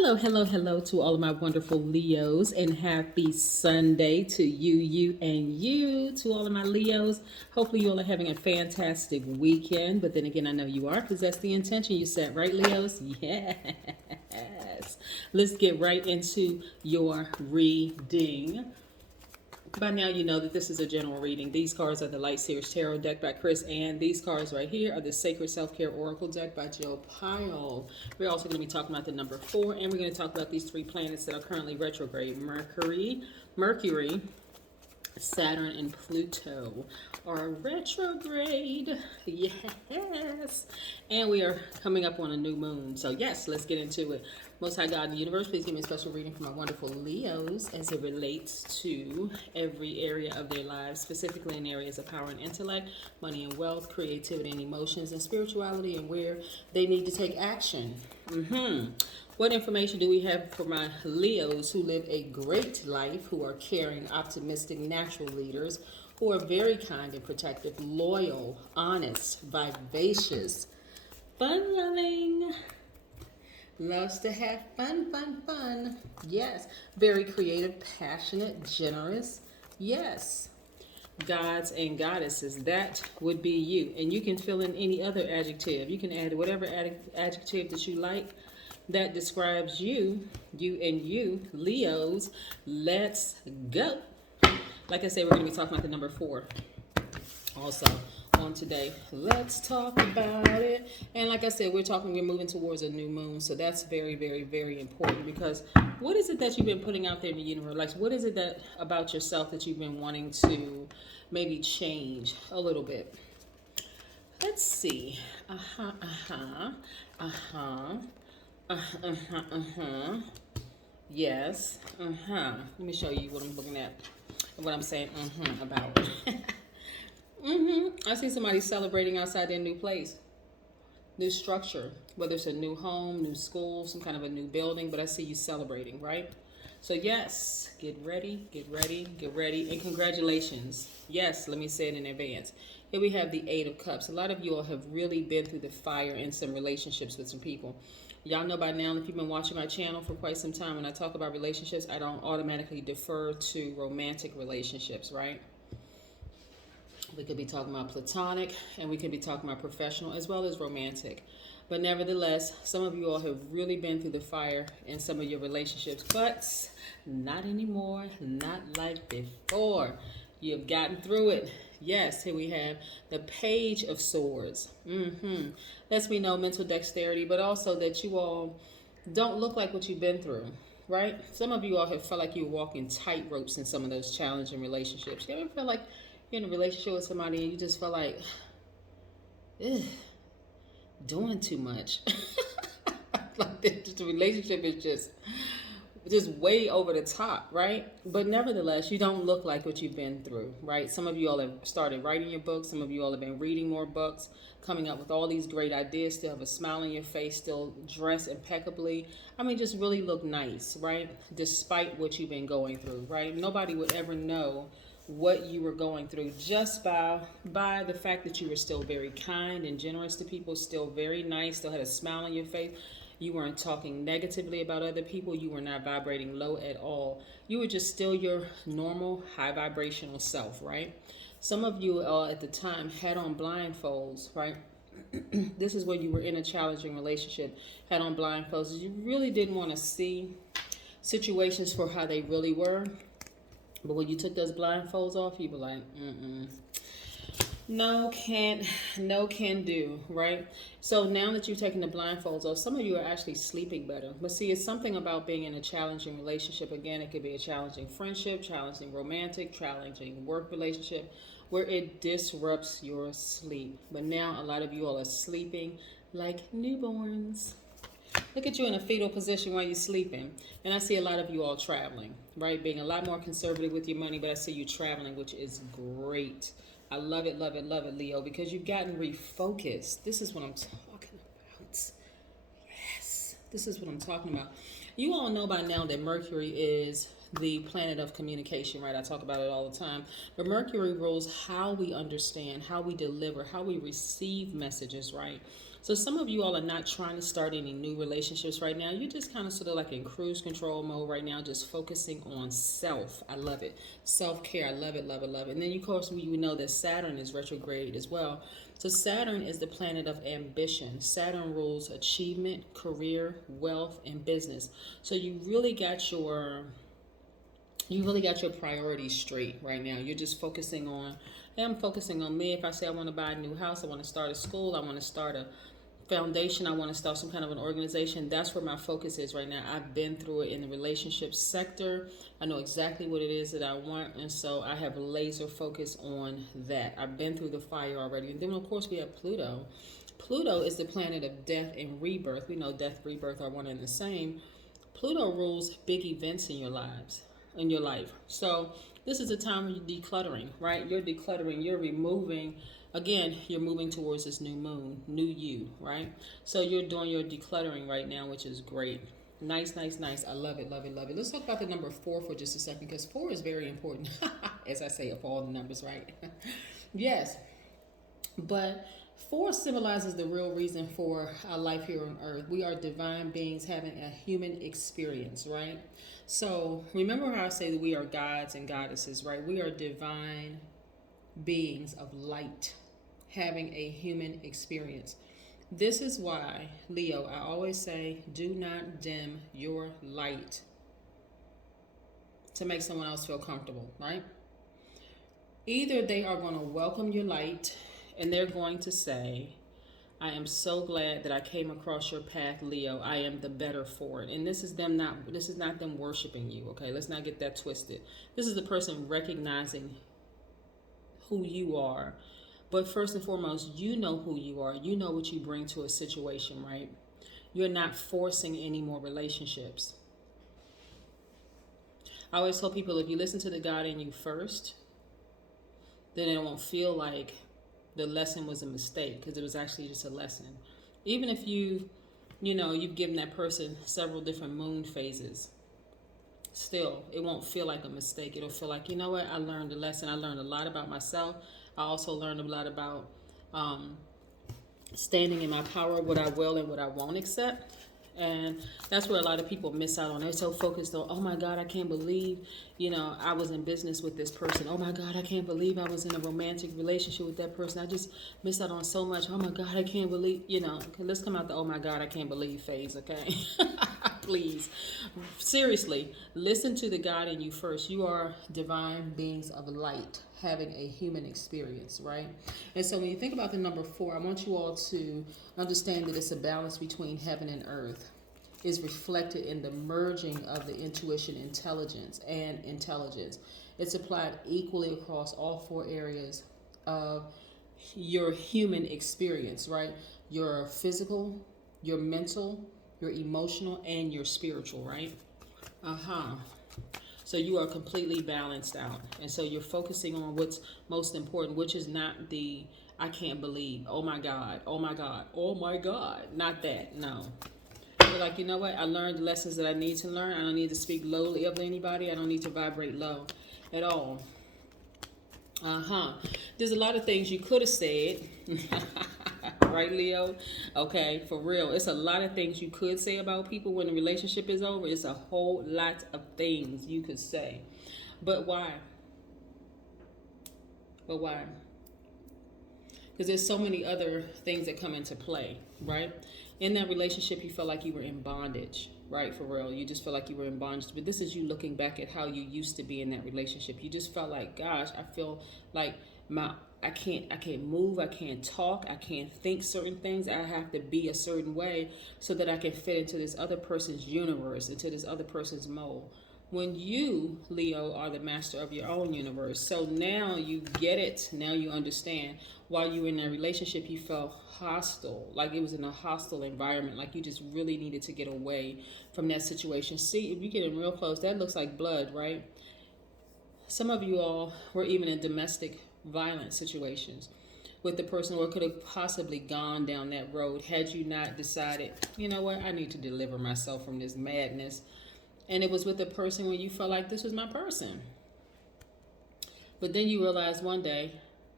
Hello, hello, hello to all of my wonderful Leos, and happy Sunday to you, and you. To all of my Leos, hopefully you all are having a fantastic weekend. But then again, I know you are because that's the intention you set, right, Leos? Yes. Let's get right into your reading. By now, you know that this is a general reading. These cards are the Light Series Tarot deck by Chris, and these cards right here are the Sacred Self-Care Oracle deck by Jill Pyle. We're also going to be talking about the number 4, and we're going to talk about these 3 planets that are currently retrograde. Mercury, Saturn, and Pluto are retrograde. Yes. And we are coming up on a new moon. So yes, let's get into it. Most High God in the universe, please give me a special reading for my wonderful Leos as it relates to every area of their lives, specifically in areas of power and intellect, money and wealth, creativity and emotions, and spirituality, and where they need to take action. What information do we have for my Leos who live a great life, who are caring, optimistic, natural leaders, who are very kind and protective, loyal, honest, vivacious, fun-loving, loves to have fun. Yes. Very creative, passionate, generous. Yes. Gods and goddesses, that would be you. And you can fill in any other adjective. You can add whatever adjective that you like that describes you, Leos. Let's go. Like I said, we're going to be talking about the number 4 also on today. Let's talk about it. And like I said, we're moving towards a new moon. So that's very, very, very important, because what is it that you've been putting out there in the universe? Like, what is it that about yourself that you've been wanting to maybe change a little bit? Let's see. Yes. Let me show you what I'm looking at, what I'm saying about. I see somebody celebrating outside their new place, new structure, whether it's a new home, new school, some kind of a new building, but I see you celebrating, right? So yes, get ready, and congratulations. Yes, let me say it in advance. Here we have the 8 of Cups. A lot of you all have really been through the fire in some relationships with some people. Y'all know by now, if you've been watching my channel for quite some time, when I talk about relationships, I don't automatically defer to romantic relationships, right? We could be talking about platonic, and we could be talking about professional as well as romantic. But nevertheless, some of you all have really been through the fire in some of your relationships, but not anymore, not like before. You have gotten through it. Yes, here we have the Page of Swords. Lets me know mental dexterity, but also that you all don't look like what you've been through, right? Some of you all have felt like you were walking tight ropes in some of those challenging relationships. You ever feel like you're in a relationship with somebody and you just feel like, doing too much? Like the relationship is just way over the top, right? But nevertheless, you don't look like what you've been through, right? Some of you all have started writing your books. Some of you all have been reading more books, coming up with all these great ideas, still have a smile on your face, still dress impeccably. I mean, just really look nice, right? Despite what you've been going through, right? Nobody would ever know what you were going through just by the fact that you were still very kind and generous to people, still very nice, still had a smile on your face. You weren't talking negatively about other people. You were not vibrating low at all. You were just still your normal high vibrational self, right? Some of you at the time had on blindfolds, right? This is when you were in a challenging relationship, had on blindfolds. You really didn't want to see situations for how they really were. But when you took those blindfolds off, you were like, no can do, right? So now that you've taken the blindfolds off, some of you are actually sleeping better. But see, it's something about being in a challenging relationship. Again, it could be a challenging friendship, challenging romantic, challenging work relationship, where it disrupts your sleep. But now a lot of you all are sleeping like newborns. Look at you in a fetal position while you're sleeping. And I see a lot of you all traveling, right? Being a lot more conservative with your money, but I see you traveling, which is great. I love it, Leo, because you've gotten refocused. This is what I'm talking about. Yes, this is what I'm talking about. You all know by now that Mercury is the planet of communication, right? I talk about it all the time. But Mercury rules how we understand, how we deliver, how we receive messages, right? So some of you all are not trying to start any new relationships right now. You're just kind of sort of like in cruise control mode right now, just focusing on self. I love it. Self-care. I love it, love it, love it. And then, of course, we know that Saturn is retrograde as well. So Saturn is the planet of ambition. Saturn rules achievement, career, wealth, and business. So you really got your priorities straight right now. You're just focusing on, hey, I'm focusing on me. If I say I want to buy a new house, I want to start a school, I want to start a foundation, I want to start some kind of an organization, that's where my focus is right now. I've been through it in the relationship sector. I know exactly what it is that I want, and so I have laser focus on that. I've been through the fire already. And then, of course, we have Pluto. Pluto is the planet of death and rebirth. We know death and rebirth are one and the same. Pluto rules big events in your lives, in your life. So this is a time when you're decluttering, right? You're decluttering, you're removing. Again, you're moving towards this new moon, new you, right? So you're doing your decluttering right now, which is great. Nice, nice, nice. I love it, love it, love it. Let's talk about the number 4 for just a second, because 4 is very important, as I say, of all the numbers, right? Yes, but 4 symbolizes the real reason for our life here on earth. We are divine beings having a human experience, right? So remember how I say that we are gods and goddesses, right? We are divine beings of light having a human experience. This is why, Leo, I always say, do not dim your light to make someone else feel comfortable, right? Either they are going to welcome your light and they're going to say, I am so glad that I came across your path, Leo. I am the better for it. And this is not them worshiping you, okay? Let's not get that twisted. This is the person recognizing who you are. But first and foremost, you know who you are. You know what you bring to a situation, right? You're not forcing any more relationships. I always tell people, if you listen to the God in you first, then it won't feel like the lesson was a mistake, because it was actually just a lesson. Even if you've given that person several different moon phases, still, it won't feel like a mistake. It'll feel like, you know what, I learned a lesson. I learned a lot about myself. I also learned a lot about standing in my power, what I will and what I won't accept. And that's where a lot of people miss out on. They're so focused on, oh my God, I can't believe, I was in business with this person. Oh my God, I can't believe I was in a romantic relationship with that person. I just missed out on so much. Oh my God, I can't believe, let's come out the oh my God, I can't believe phase, okay? Please. Seriously, listen to the God in you first. You are divine beings of light having a human experience, right? And so when you think about the number 4, I want you all to understand that it's a balance between heaven and earth. Is reflected in the merging of the intuition, intelligence, and intelligence. It's applied equally across all 4 areas of your human experience, right? Your physical, your mental, your emotional, and your spiritual, right? So you are completely balanced out. And so you're focusing on what's most important, which is not the I can't believe, oh my God, oh my God, oh my God. Not that, no. You're like, you know what? I learned the lessons that I need to learn. I don't need to speak lowly of anybody. I don't need to vibrate low at all. There's a lot of things you could have said. Right, Leo? Okay, for real. It's a lot of things you could say about people when the relationship is over. It's a whole lot of things you could say. But why? Because there's so many other things that come into play, right? In that relationship, you felt like you were in bondage, right? For real. You just felt like you were in bondage. But this is you looking back at how you used to be in that relationship. You just felt like, gosh, I feel like I can't move, I can't talk, I can't think certain things. I have to be a certain way so that I can fit into this other person's universe, into this other person's mold. When you, Leo, are the master of your own universe. So now you get it. Now you understand. While you were in that relationship, you felt hostile, like it was in a hostile environment, like you just really needed to get away from that situation. See, if you get in real close, that looks like blood, right? Some of you all were even in domestic violence situations with the person, or could have possibly gone down that road had you not decided, you know what, I need to deliver myself from this madness. And it was with a person when you felt like this was my person. But then you realize one day,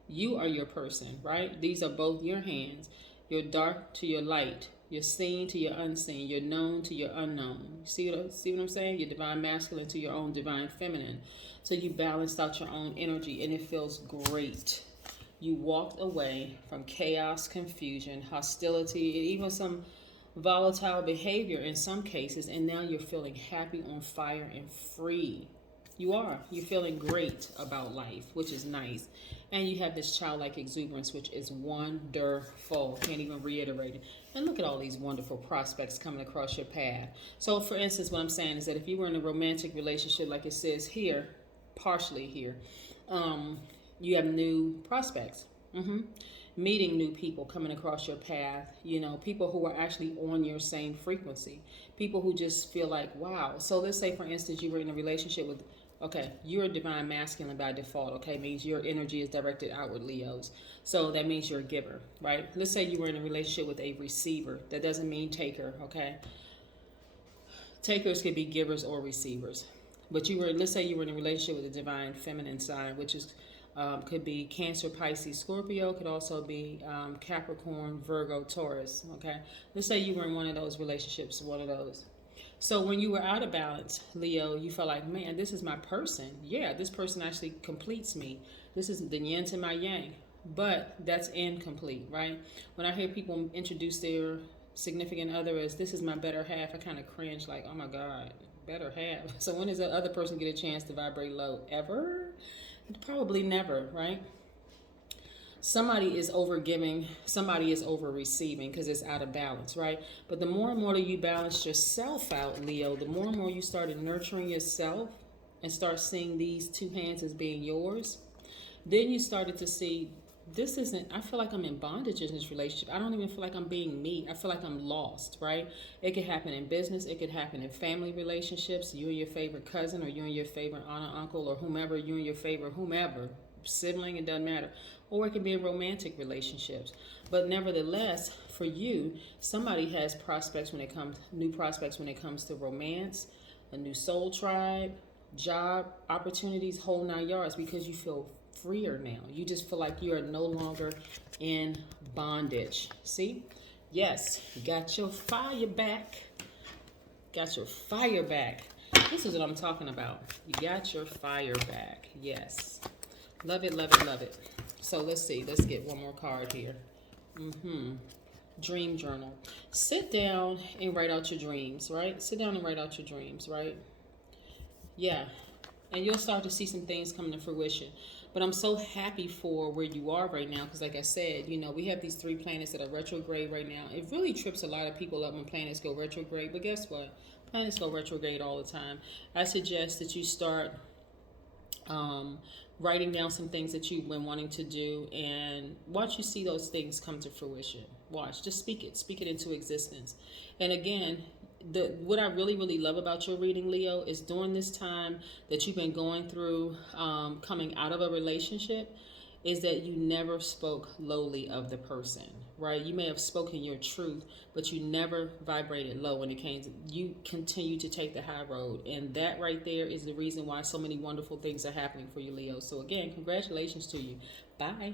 you are your person, right? These are both your hands. Your dark to your light. Your seen to your unseen. Your known to your unknown. See what I'm saying? Your divine masculine to your own divine feminine. So you balanced out your own energy, and it feels great. You walked away from chaos, confusion, hostility, and even some volatile behavior in some cases, and now you're feeling happy, on fire, and free. You are. You're feeling great about life, which is nice. And you have this childlike exuberance, which is wonderful. Can't even reiterate it. And look at all these wonderful prospects coming across your path. So, for instance, what I'm saying is that if you were in a romantic relationship, like it says here, partially here, you have new prospects. Meeting new people coming across your path, people who are actually on your same frequency, people who just feel like, wow. So let's say, for instance, you were in a relationship with, okay, you're a divine masculine by default, okay, means your energy is directed outward, Leos. So that means you're a giver, right? Let's say you were in a relationship with a receiver. That doesn't mean taker, okay? Takers could be givers or receivers. But let's say you were in a relationship with a divine feminine sign, which is could be Cancer, Pisces, Scorpio. Could also be Capricorn, Virgo, Taurus. Okay, let's say you were in one of those relationships, one of those. So when you were out of balance, Leo, you felt like, man, this is my person. Yeah, this person actually completes me. This is the yin to my yang. But that's incomplete, right? When I hear people introduce their significant other as, this is my better half, I kind of cringe, like, oh my God, better half. So when does the other person get a chance to vibrate low? Ever? Probably never, right? Somebody is over giving, somebody is over receiving because it's out of balance, right? But the more and more that you balance yourself out, Leo, the more and more you started nurturing yourself and start seeing these two hands as being yours, then you started to see, this isn't, I feel like I'm in bondage in this relationship. I don't even feel like I'm being me. I feel like I'm lost, right? It could happen in business. It could happen in family relationships. You and your favorite cousin, or you and your favorite aunt or uncle, or whomever, you and your favorite whomever, sibling, it doesn't matter. Or it can be in romantic relationships. But nevertheless, for you, somebody has prospects when it comes, new prospects when it comes to romance, a new soul tribe, job opportunities, whole 9 yards, because you feel freer now. You just feel like you are no longer in bondage. See? Yes, you got your fire back. Got your fire back. This is what I'm talking about. You got your fire back. Yes. Love it, love it, love it. So let's see. Let's get one more card here. Dream journal. Sit down and write out your dreams, right? Sit down and write out your dreams, right? Yeah. And you'll start to see some things come to fruition. But I'm so happy for where you are right now because, like I said, we have these 3 planets that are retrograde right now. It really trips a lot of people up when planets go retrograde. But guess what? Planets go retrograde all the time. I suggest that you start writing down some things that you've been wanting to do, and watch you see those things come to fruition. Watch. Just speak it into existence. And again, what I really, really love about your reading, Leo, is during this time that you've been going through coming out of a relationship, is that you never spoke lowly of the person, right? You may have spoken your truth, but you never vibrated low when it came to, you continue to take the high road. And that right there is the reason why so many wonderful things are happening for you, Leo. So again, congratulations to you. Bye.